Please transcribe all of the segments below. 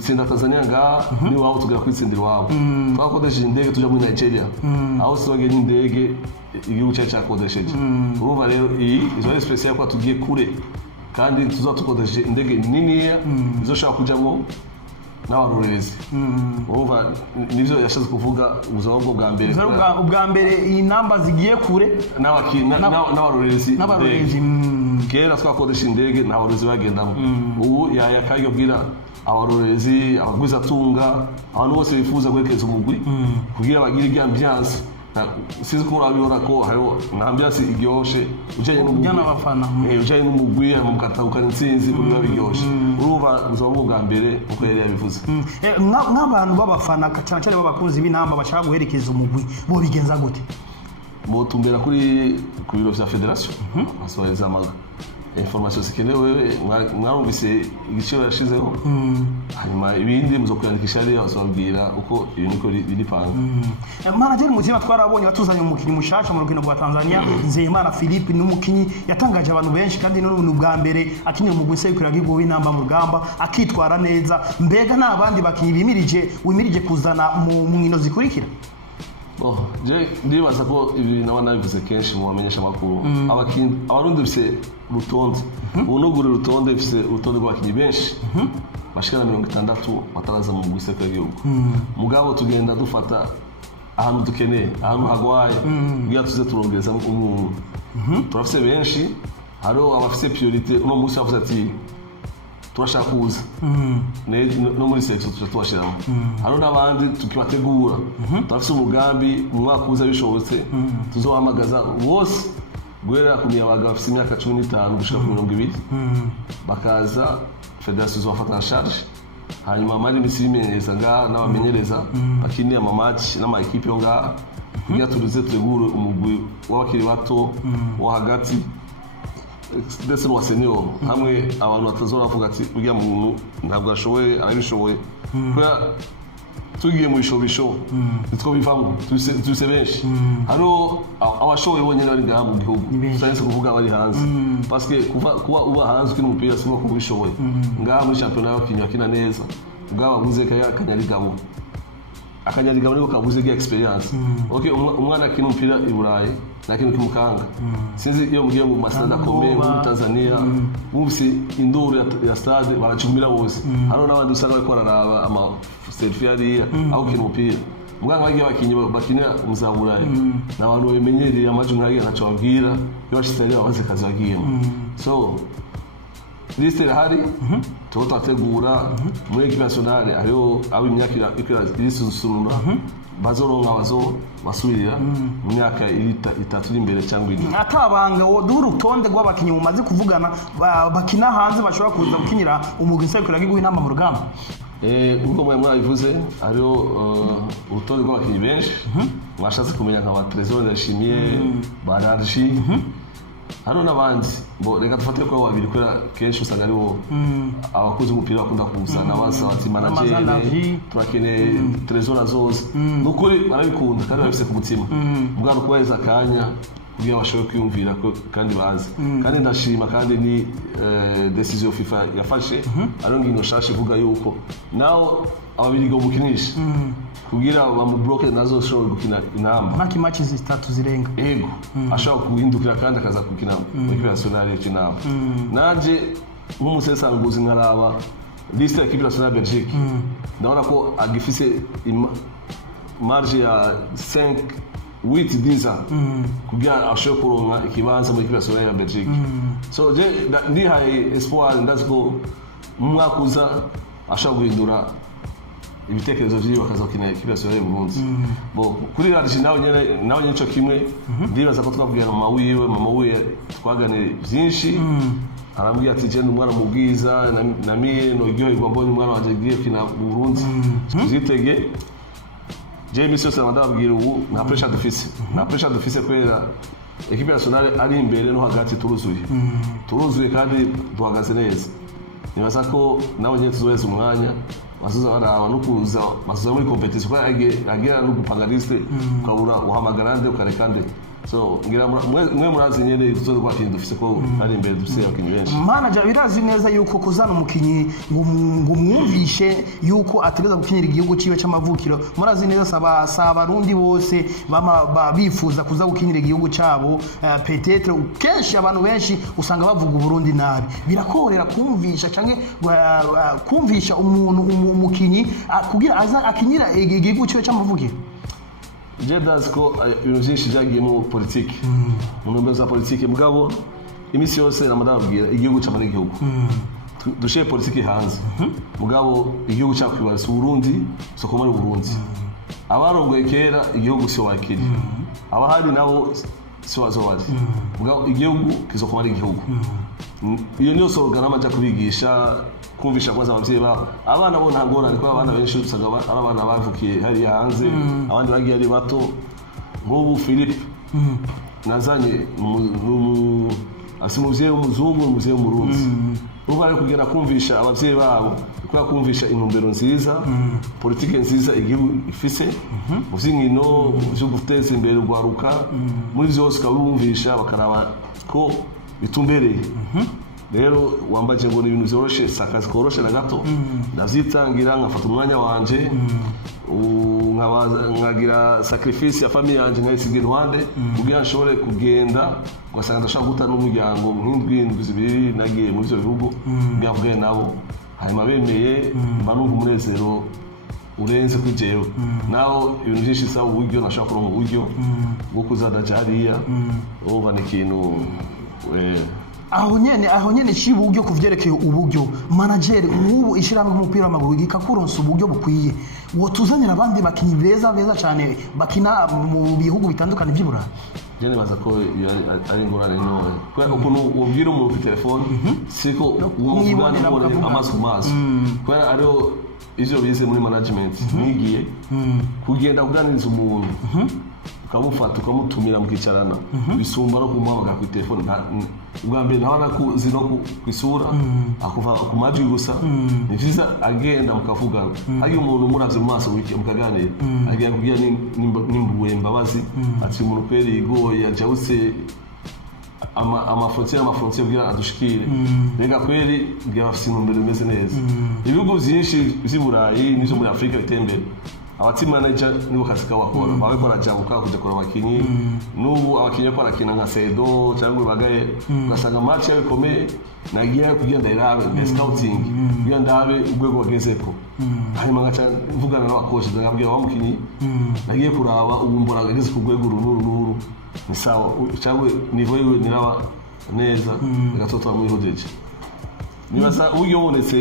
Itsinda Tanzania nga ni wao tugera kwitsindira wao twakodesheje indege tuja muri Nigeria aho sogera indege igihugu cyakodesheje urumva rero izo special kwa tugiye kure kandi tuzotukodeshe indege niniya izoshaka kujamo n'abarorerezi urumva nivyo yashaze kuvuga ubuzima bwa mbere iyi namba zigiye kure n'abarorerezi kera twakodesha indege n'abarorerezi bagendamo ubu yakayo bwira abarorerezi abaguza tunga abantu bose bifuza kwerekeza umugwi kugira bagire ibyambiance sizi ko urabibona ko hayo ambiance igyoshe ujanye n'abafana ujanye n'umugwi mu katawukana intsinzi biba bigyoshe urumva uzaba bwa mbere uko yari yabivuze nk'abantu b'abafana cyane cyane b'abakunzi b'inamba bashaka guherekeza umugwi bo bigenza gute bo tumbera kuri ku biro vya federation asoheza amaga information zikenewe mwarumvise igiciro yashizeho hanyuma ibindi muzo kwandikisha rero azabwira uko ibintu biri panga manager mutima twarabonye batuzanye umukinyi mushasha mu rukino rwa Tanzania Nzeyimana Philippe n'umukinyi yatangaje abantu benshi kandi n'ubuntu bwa mbere akinye mu gwise y'ikiragigo w'inamba mu rugamba akitwara neza mbega n'abandi bakinyi wimirije kuzana mu nkino zikurikira je ndibaza ko ibi nabivuze kenshi mu bamenyesha makuru abarundi bise rutonde ubunugure rutonde bise rutonde rw'abakinyi benshi bashikana 60 batabaza mu guseka y'igihugu mugabo tugenda dufata ahantu dukeneye ahantu hagwaye kugira tuze turongeza umuntu turafise benshi haro abafise priorité uno musi avuze ati turashaka kuza no muri section tubashiramo hano n'abandi tukibategura turafise umugambi mu mwaka uza bishobotse tuzohamagaza bose guhera ku miyabaga bafise imyaka 15 gushika ku 20 bakaza federation zobafata charge hanyuma mari misimenyereza nga n'abamenyereza bakiniye ama match n'ama equipe yo nga kugira turuze tegure umugwi w'abakiri bato wo hagati ndetse no senior hamwe abantu batazoravuga ati urya muntu ntabwo ashoboye arabishoboye kwa tugiye mu bishobisho nitwo bivamo tuse benshi hano abashoboye bonyene bari ngaha mu gihugu cyane kuvuga bari hanze parce que kuba uba hanze kuri umupira simo ko bishoboye ngaha muri championnat y'abakinyi bakina neza ngaba buze kaya akanyarigabo niko kabuze ga experience okay umwana akina umupira i Burayi lakini kimukanga sinzi iyo mugiye mu mastada komeye muri Tanzania bumvise induru ya stade baracumira bose hano n'abandi usanga bariko bararaba ama selfie ari aho kina umupira muganga bagiye bakinyi bakinira umuzaburayi n'abantu bemenyereye amaju nkagiye ntaco babwira yo bashitse babaze kazi bagiyemo so liste hari tutategura muri equipe nationale ayo abo imyaka irisunsunura bazoronka basubirira mu myaka itatu imbere cyangwa indi atabanga duhura urutonde rw'abakinyi mumaze kuvugana bakina hanze bashobora kuza gukinira umugwi sekuragigo inama mu rugamba ubwo mwabivuze ariyo urutonde rw'abakinyi benshi mwashatse kumenya nka ba Trésor Ndashimiye Bararji hano n'abandi bo reka dufate ko babiri kwera kenshi usanga ari bo abakuze umupira bakunda kuza nabasa ati manager turakene Trésor azoze nukuri barabikunda kandi bafise ku mutima ubwo kubaheza akanya kugira bashoboye kwiyumvira ko kandi bazi kandi ndashima kandi ni decision FIFA yafashe ariyo ngingo shashe ivuga yuko naho ababiri go mukinisha kugira bamubloke nazo shoboye gukina inamba maki match zitatu zirenga ego ashaka kuhindukira kandi akaza gukina muri nationale y'inamba nanje nk'umusesanguzi nkaraba liste ya equipe nationale Belgique ndabona ko agifise marge ya 8-10 kugira ashobore kuronka ikibanza muri equipe nationale ya Belgique so je ndihaye espoir ndaziko mu mwaka uza ashaka guhindura ibitekerezo byiwe bakazokina equipe nationale mu Burundi bo kuri Radici nawe nyene cyo kimwe ndibaza ko twabwira mama wiwe twaganire byinshi arambwira ati je n'umwana mu bwiza namiye no igihego mbonye umwana wanje giye kina mu Burundi tuzitege je mission c'est ndababwira ubu na pressure dufise kwera equipe nationale ari imbere no hagati turuzuye kandi duhagaze neza nibaza ko nawe nyene tuzoheza umwanya basuza baraba no kuza muri competition kwa agera no gupanga liste ukabura uhamagara nde ukarekande so ngira mwe murazi nyene tuzo kwa kintu dufise ko ari imbere dufise abakinyi benshi manager birazi neza yuko kuzana umukinyi ngo mwumvishe yuko ategeza gukinira igihugu ciwe c'amavukiro murazi neza saba rundi bose bifuza kuza gukinira igihugu cabo peut-être kenshi abantu benshi usanga bavuga Burundi nabi birakorera kumvisha canke kumvisha umuntu umukinyi kugira aza akinyira igihugu ciwe c'amavukiro je ndazi ko ibintu byinshi byagiye mu politiki mu ntumbero za politiki mugabo imisi yose namadabwira igihugu cy'amara igihugu dushe politiki hanze mugabo igihugu cyakwibaza Burundi soko muri Burundi abarongoye kera igihugu cyo wakiri abahari nabo cyo wazobaje mugabo igihugu kizokomara igihugu iyo niyo slogan amaje kubigisha kumvisha kwaza abavyeyi babo abana bo ntangora ariko abana benshi usanga abana bavukiye hari hanze abandi bagiye ari bato nk'ubu Philippe nazanye asimuvye umuzungu umuvye umurundi ubu ari kugera kumvisha abavyeyi babo kwa kumvisha intumbero nziza politike nziza igihugu ifise mu vyinkino byo guteza imbere urwaruka muri byose kabumvisha bakaraba ko bitumbereye rero wambaje ngo ibintu byoroshe sakazi koroshe na gato ndavyitangira nkafata umwanya wanje nkagira sacrifice ya famille yanje nkayisigira Rwanda kugira nshobore kugenda ugasanga ndashaka guta n'umuryango nk'indwi zibiri nagiye muri byo bihugu byavuye nabo hanyuma bemeye mbanumva umunezero urenze kwijewe naho ibintu byinshi saba uburyo nashaka kuronka uburyo bwo kuzadaja hariya uva n'ikintu aho nyene ciburyo kuvyerekeye uburyo manager ubu ishiramwe umupira w'amaguru gikakuronsa uburyo bukwiye wotuzanira abandi bakinyi beza cyane bakina mu bihugu bitandukanye by'Iburayi je nibaza ko ari ingorane ntoya kubera ukuntu ubwira umuntu ku telefone siko umuvugana amaso ku maso kubera ariho ivyo bize muri management nigiye kugenda kuganiriza umuntu ukamufata ukamutumira mukicarana bisumba no kumuhamagara ku telefone ubwa mbere ntabona kuzi no kwisura akuva ku majwi gusa ni vyiza agenda mukavugana ari umuntu muravye mu maso mukaganira agiye kugira nimbuwe mbabazi ati umuntu kweri igoye yajawuse amafrontiere kugira adushikire rega kweri byafise intumbero imeze neza ibihugu vyinshi vy'Iburayi n'izo muri Afrika bitembere abati manager nibo kazi kabakora bawe kora jabuka kuja kora abakinyi n'ubu abakinyi ko arakina nka Sedo cyangwa bagaye ugasanga match yabikomeye nagiye kugenda irabe scouting kugira ndabe ubwego bagezeko hanyuma ngaca mvugana n'abakozi ndababwira wa mukinyi nagiye kuraba ubumbura ageze ku rwego runuru ni sawa cyangwa niveau yiwe niraba neza gatotwa muri hodeje nibaza uburyo bonetse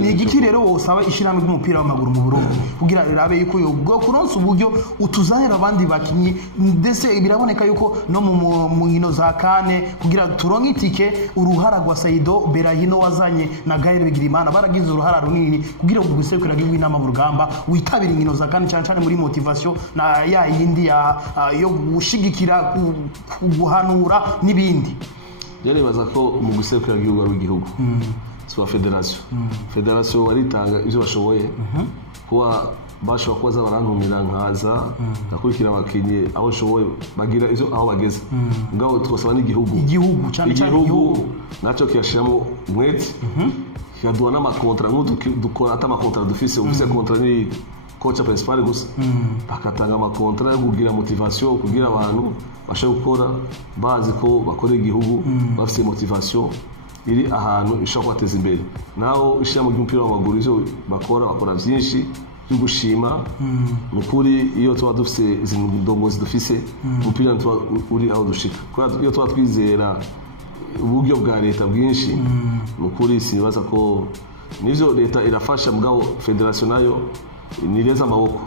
nigiki rero wosaba ishiramwe ry'umupira w'amaguru mu Burundi kugira irabe yuko ubwo kuronsa uburyo utuzanira abandi bakinyi ndetse biraboneka yuko no mu nkino za kane kugira turonke itike uruhara rwa Saido Berahino wazanye na Gaël Bigirimana baragize uruhara runini kugira ngo gusekura inama mu rugamba witabira inkino za kane cyane muri motivation na ya yindi yo gushigikira guhanura n'ibindi Jere baza ko mu gusekura igihugu ari igihugu swa federation baritanga ivyo bashoboye kuba bashobora kuza barantumira nkaza ndakurikira abakinyi aho shoboye bagira ivyo aho bageze ngaho twasaba n'igihugu cyane igihugu naco kiyashiramo mwete kiyaduha n'amakontra dukora ata amakontra dufise ufise kontra ni kocha principal gusa akatanga amakontra yo kugira motivation kugira abantu bashaka gukora bazi ko bakora igihugu bafite motivation iri ahantu ishaka kwateza imbere naho ishya mu by'umupira w'amaguru ivyo bakora byinshi byo gushima mukuri iyo tuba dufite izindongozi dufise umupira uri aho dushika iyo tuba twizera uburyo bwa leta bwinshi mukuri sibaza ko nivyo leta irafasha mugabo federation nayo nireza amaboko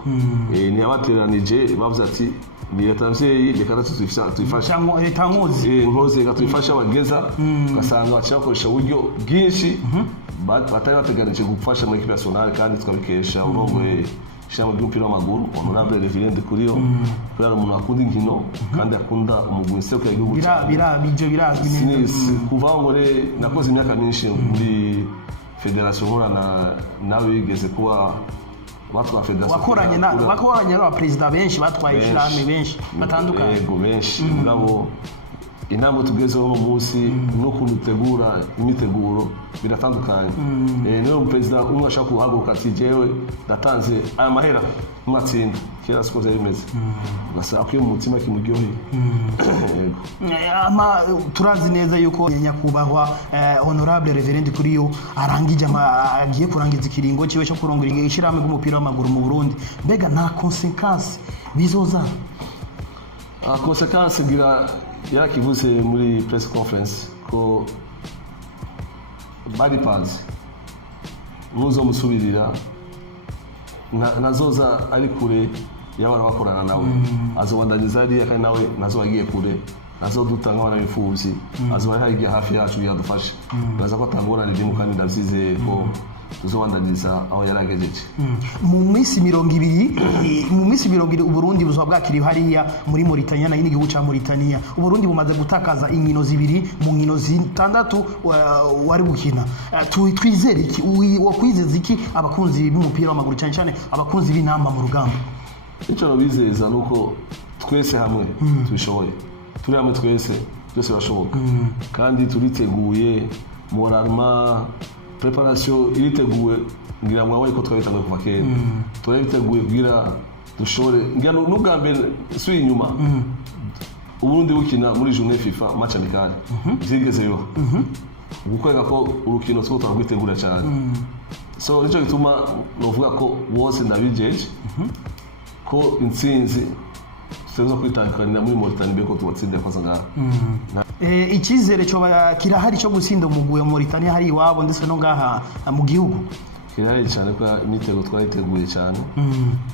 ni abateranije bavuze ati ni leta mvyeyi reka tuyifasha leta nkoze reka tuyifasha abageza ugasanga bacakoresha uburyo bwinshi batari bateganije gufasha muri equipe nationale kandi twabikesha urongoye ishami ry'umupira w'amaguru honorable Reverend Kuriyo kubera umuntu akunda inkino kandi akunda umugwi seko y'igihugu birazwi neza kuva ngo nakoze imyaka myinshi muri federation nkora nawe bigeze kuba batwa federation wakoranye n'abaperezida benshi batwaye ishirahamwe benshi batandukanye yego benshi mugabo inama tugezeho no munsi no kunutegura imiteguro biratandukanye niyo perezida umwe ashaka kuhaguruka ati jewe ndatanze aya mahera mwatsinda kera sikoze bimeze basa akwiye mu mutima kimuryoheye ama turazi neza yuko nyakubahwa honorable reverend Kuriyo arangije agiye kurangiza ikiringo ciwe cyo kurongora ishirahamwe ry'umupira w'amaguru mu Burundi mbega nta consequence bizoza consequence gira yarakivuze muri press conference ko bari panze muzo musubirira nazoza ari kure yabara bakorana nawe azobandaniza ari kandi nawe nazo bagiye kure nazo dutanga abana bifuzi azoba hari hafi yacu yadufashe baza ko atangorana ndi mu kandi ndavyize ko tuzobandaniza aho yaragejeje mu minsi 200 Uburundi buzwa bwakiri hariya muri Mauritania na igihugu ca Mauritania Uburundi bumaze gutakaza inkino 2 mu nkino 6 wari gukina twizere iki wakwizeza iki abakunzi b'umupira w'amaguru cyane cyane abakunzi b'inamba mu rugamba icyo no bizeza nuko twese hamwe tubishoboye turi hamwe twese byose bashoboka kandi turiteguye moralement preparation iriteguye ngira mwawe ko twabitangiye kuva kera turabiteguye kugira dushobore ngira n'ubwa mbere suye inyuma Uburundi bukina muri journée FIFA match amical zigeze biba gukwega ko urukino two twarwitegura cyane so nico gituma novuga ko wose ndabijeje ko intsinzi tuzo kwitandukanira muri Mauritania beko tubatsinde kwa ngaho ikizere cyo kirahari cyo gusinda umuguye mu Mauritania hari iwabo ndetse no ngaha mu gihugu kirahari cyane ko imitego twayiteguye cyane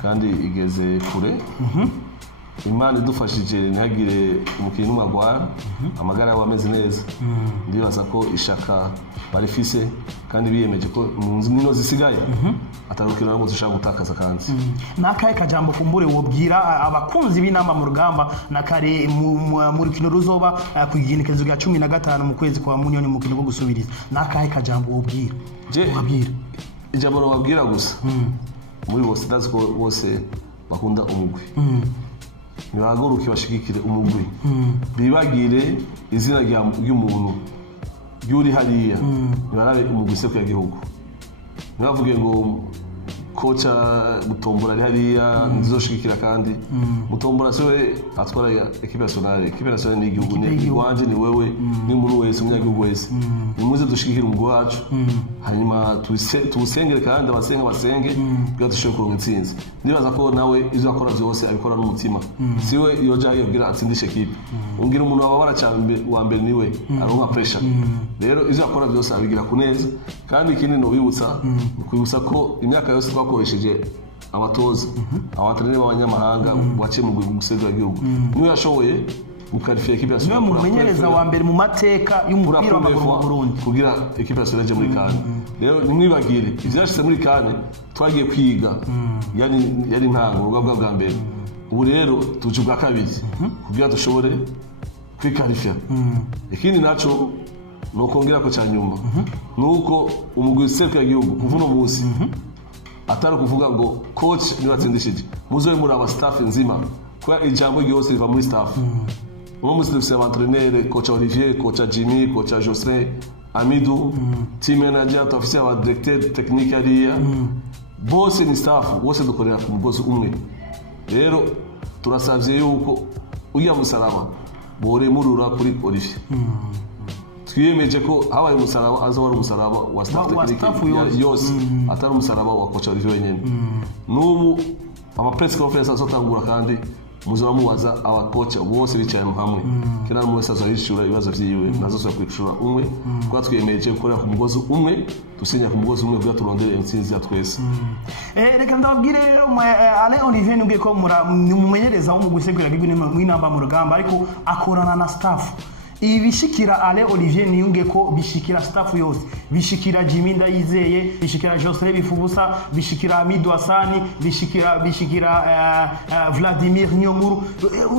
kandi igeze kure Imana idufashije ntihagire umukino umagwara amagara yabo ameze neza ndibaza ko ishaka barifise kandi biyemeje ko mu nkino zisigaye atarukira nabo dushaka gutakaza kandi nakaye kajambo fumbure wobwira abakunzi b'inama mu rugamba nakare mu rukino ruzoba kugigenekezo rya 15 mu kwezi kwa Munyoni mu kino gusubiriza nakaye kajambo wobwira ijambo wabwira gusa muri bose daziko bose bakunda umugwi nibahaguruke bashigikire umugwi bibagire izina ry'umuntu ryuri hariya nibarabe umugwi se kuya gihugu nibavuge ngo kocha Mutombora ari hariya nzizoshigikira kandi Mutombora sewe atwara equipe nationale ni igihugu ni wanje ni wewe ni umuntu wese umunyagihugu wese nimuze dushigikire umugwi wacu hanyuma tuwusengere kandi abasenga basenge bwa dushobora kuronka intsinzi nibaza ko nawe izo akora byose abikora n'umutima siwe yoja yobwira atsindishe equipe ungira umuntu wababara cyane wa mbere niwe aronka pressure rero izo akora byose abigira kuneza kandi ikindi no bibutsa kwibutsa ko imyaka yose twakoresheje abatoza abatrenere b'abanyamahanga baciye mu gusezera igihugu niwe yashoboye gukarifiya equipe nationale mu menyereza wa mbere mu mateka y'umupira w'amaguru mu Burundi kugira equipe nationale je muri CAN rero nimwibagire ivyashitse muri CAN twagiye kwiga yari ntango ubwa bwa mbere ubu rero tuje bwa kabiri kugira dushobore kwikarifiya ikindi naco no kongera ko cyanyuma nuko umugwi w'iseka y'igihugu kuvuno munsi atari kuvuga ngo coach niwe atsindishije muzoye muri aba staff nzima kwa ijambo ryose riva muri staff uno munsi dufise abaentraîneur coach Olivier coach Jimmy coach Jocelyn Amidou team manager tufise aba directeur technique ariya bose ni staff bose dukorera ku mugozi umwe rero turasavye yuko uya musaraba bore murura kuri Olivier twiyemeje ko habaye umusaraba azoba ari umusaraba wa staff technique yose atari umusaraba wa coach Olivier wenyene n'ubu ama press conference azotangura kandi muzora mubaza abakocha bose bicaye hamwe kera mu wese azabishura ibibazo vyiwe nazo kwishura umwe kwa twiyemeje gukora ku mugozi umwe dusenya ku mugozi umwe bwa turondere intsinzi ya twese reka ndabwire Alain Olivier nubwe ko mumenyereza wo mu gusegura bigwe n'inamba mu rugamba ariko akorana na staff ibishikira Ale Olivier Niyunge ko bishikira staff yose, bishikira Jimmy Ndayizeye, bishikira Joseph Bifubusa, bishikira Hamidu Hasani, bishikira Vladimir Nyomuru.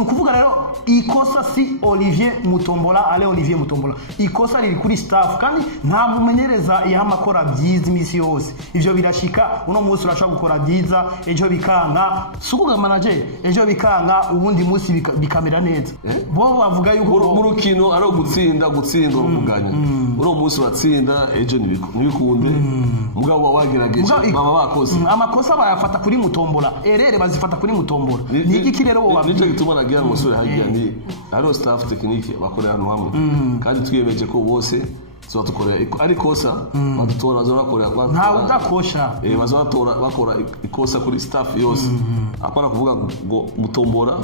Ukuvuga rero ikosa si Olivier Mutombola, Ale Olivier Mutombola, ikosa riri kuri staff kandi nta mumenyereza yamakora byiza imisi yose. Ivyo birashika uno munsi urashaka gukora byiza, ejo bikanga sukuga manager, ejo bikanga ubundi munsi bikamera neza. Bo bavuga yuko mu rukino ari gutsinda uruvuganya. Uno munsi uratsinda ejo nibikunde. Mugabo wagerageje baba bakoze. Amakosa bayafata kuri Mutombola, erere bazifata kuri Mutombola. Ni iki rero bo nico gituma nagira umusore hagiye ni ari staff technique bakorera hano hamwe. Kandi twiyemeje ko bose tuzatukora ari kosa badutora bazakora nta udakosha bazatora bakora ikosa kuri staff yose apana kuvuga ngo Mutombora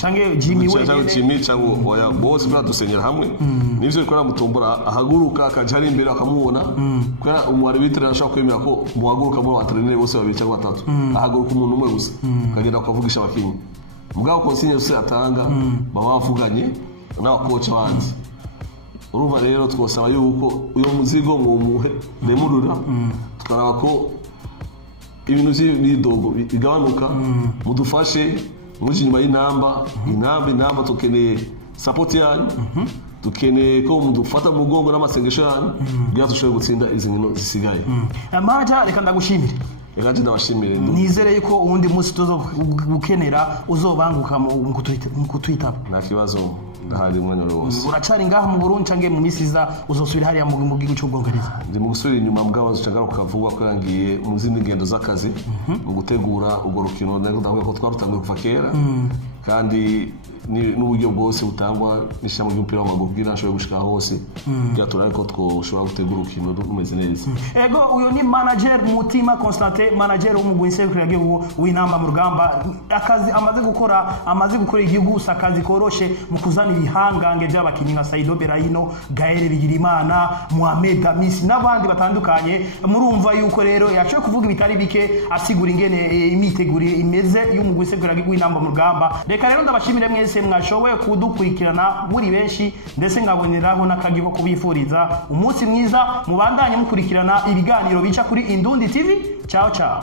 canke Jimmy cyangwa oya bose baradusenyera hamwe nivyo bikora Mutombora ahaguruka akaja ari imbere akamubona kwera umwari bitere ashaka kwemera ko muhaguruka muri abatrainer bose babiri cyangwa batatu ahaguruka umuntu umwe gusa kagenda kuvugisha abakinyi mugabo konsigne yose atanga baba bavuganye n'abakoci bandi. Urumva rero twosaba yuko uyo muzigo mu demurura tukaraba ko ibintu by'idogo bigabanuka mudufashe muri nyuma y'inamba tukeneye support yanyu dukeneye ko mudufata mu mugongo n'amasengesho yanyu kugira tushobore gutsinda izi nkino zisigaye. Manager reka ndagushimire. Reka ndabashimire. Nizere yuko ubundi munsi tuzogukenera uzobanguka mu kutwitaba. Nta kibazo ndahari umwanya wose. Uracari ngaha mu Burundi cange mu misiza uzosubira hariya mu gihugu cy'Ubwongereza? Ndi mu gusubira inyuma mugabo zicagaruka vuba ko yangiye mu zindi ngendo z'akazi mu gutegura ubwo rukino ndavuga ko twarutangiye kuva kera kandi n'uburyo bwose butangwa n'ishami ry'umupira w'amaguru kugira ashobore gushika hose byaturaye ko twoshobora gutegura urukino rumeze neza. Ego uyo ni manager Mutima Constantin, manager w'umugwinse w'igihugu w'inamba mu rugamba. Akazi amaze gukora igihugu usakazi koroshe mu kuzana ibihangange by'abakinyi nka Saido Berahino, Gaël Bigirimana, Mohamed Amis n'abandi batandukanye. Murumva yuko rero yaciye kuvuga ibitari bike asigura ingene imitegurire imeze y'umugwinse w'inamba mu rugamba. Reka rero ndabashimire mwese mwashoboye kudukurikirana muri benshi ndetse ngaboneraho n'akagi ko kubifuriza umunsi mwiza mubandanye mukurikirana ibiganiro bica kuri Indundi TV. Ciao ciao.